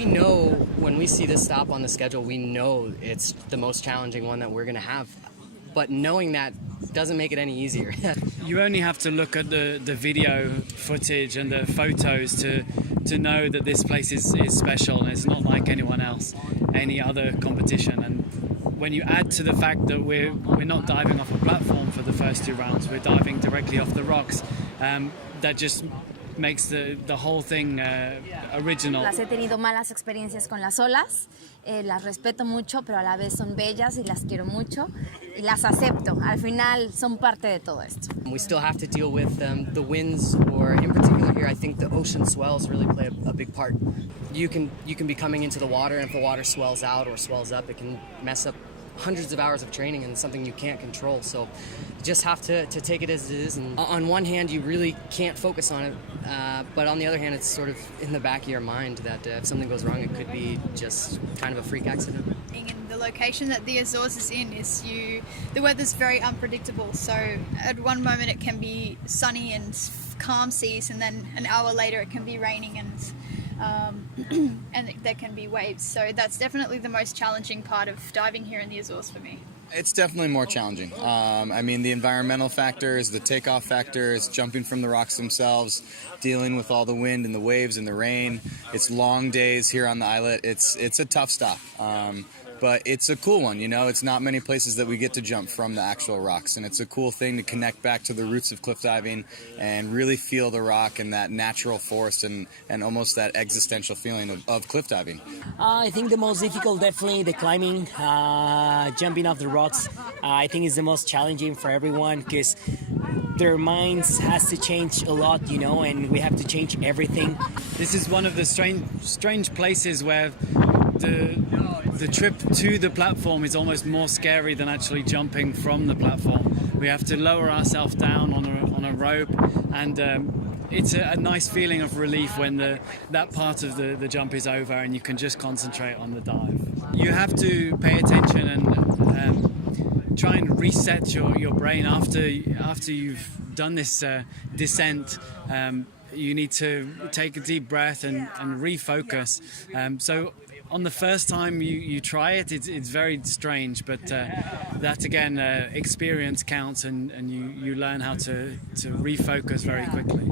we know when we see this stop on the schedule, we know it's the most challenging one that we're going to have. But knowing that doesn't make it any easier. You only have to look at the video footage and the photos to know that this place is special, and it's not like anyone else, any other competition. And when you add to the fact that we're not diving off a platform for the first 2 rounds, we're diving directly off the rocks, that just makes the whole thing original. Las he tenido malas experiencias con las olas, las respeto mucho, pero a la vez son bellas y las quiero mucho y las acepto. Al final son parte de todo esto. We still have to deal with the winds, or in particular here, I think the ocean swells really play a big part. You can be coming into the water, and if the water swells out or swells up, it can mess up hundreds of hours of training, and something you can't control. So you just have to take it as it is. And on one hand, you really can't focus on it, but on the other hand, it's sort of in the back of your mind that if something goes wrong, it could be just kind of a freak accident. And the location that the Azores is in the weather's very unpredictable. So at one moment it can be sunny and calm seas, and then an hour later it can be raining and there can be waves. So that's definitely the most challenging part of diving here in the Azores for me. It's definitely more challenging. I mean, the environmental factors, the takeoff factors, jumping from the rocks themselves, dealing with all the wind and the waves and the rain. It's long days here on the islet. It's a tough stop. But it's a cool one, you know. It's not many places that we get to jump from the actual rocks, and it's a cool thing to connect back to the roots of cliff diving and really feel the rock and that natural force and almost that existential feeling of cliff diving. I think the most difficult, definitely the climbing, jumping off the rocks. I think is the most challenging for everyone, because their minds has to change a lot, you know, and we have to change everything. This is one of the strange places where the trip to the platform is almost more scary than actually jumping from the platform. We have to lower ourselves down on a rope, and it's a nice feeling of relief when that part of the jump is over and you can just concentrate on the dive. You have to pay attention and try and reset your brain after you've done this descent. You need to take a deep breath and refocus. So on the first time you try it, it's very strange, but that again, experience counts, and you learn how to refocus very quickly.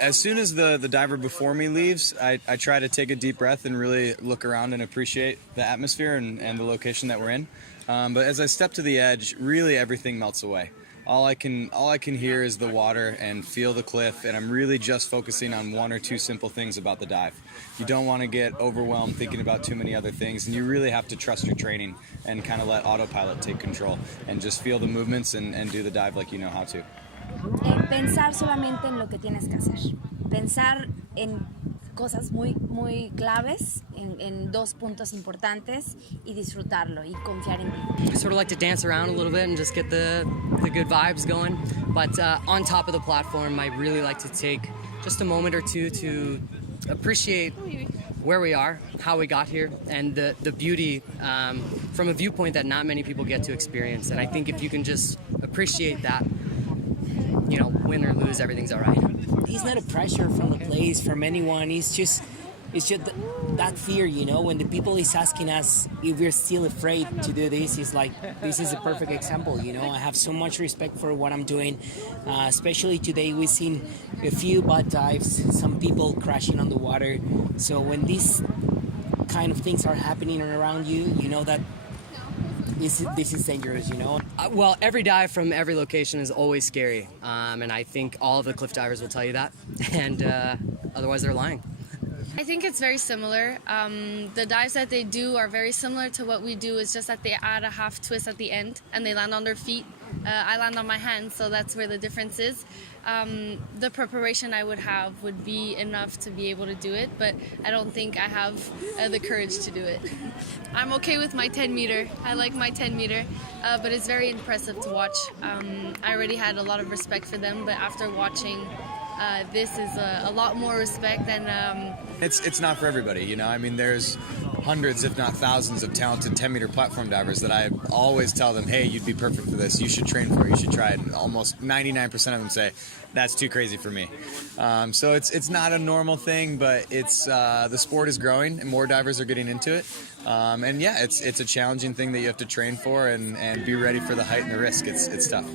As soon as the diver before me leaves, I try to take a deep breath and really look around and appreciate the atmosphere and the location that we're in. But as I step to the edge, really everything melts away. All I can hear is the water and feel the cliff, and I'm really just focusing on 1 or 2 simple things about the dive. You don't want to get overwhelmed thinking about too many other things, and you really have to trust your training and kind of let autopilot take control and just feel the movements and do the dive like you know how to. Pensar solamente en lo que tienes que hacer. Pensar en cosas muy claves, en 2 puntos importantes, y disfrutarlo y confiar en ti. I sort of like to dance around a little bit and just get the good vibes going. But on top of the platform, I really like to take just a moment or two to appreciate where we are, how we got here, and the beauty from a viewpoint that not many people get to experience. And I think if you can just appreciate that, you know, win or lose, everything's all right. It's not a pressure from the place, from anyone. It's just that fear, you know, when the people is asking us if we're still afraid to do this. It's like, this is a perfect example, you know. I have so much respect for what I'm doing, especially today. We've seen a few bad dives, some people crashing on the water. So when these kind of things are happening around you, you know that this is dangerous, you know. Well, every dive from every location is always scary, and I think all of the cliff divers will tell you that, and otherwise they're lying. I think it's very similar. The dives that they do are very similar to what we do. It's just that they add a half twist at the end and they land on their feet. I land on my hands, so that's where the difference is. The preparation I would have would be enough to be able to do it, but I don't think I have the courage to do it. I'm okay with my 10 meter. I like my 10 meter, but it's very impressive to watch. I already had a lot of respect for them, but after watching this is a lot more respect, and It's not for everybody, you know. I mean, there's hundreds, if not thousands, of talented 10-meter platform divers that I always tell them, hey, you'd be perfect for this. You should train for it. You should try it. And almost 99% of them say, that's too crazy for me. So it's not a normal thing, but it's the sport is growing and more divers are getting into it. And yeah, it's a challenging thing that you have to train for and be ready for the height and the risk. It's tough.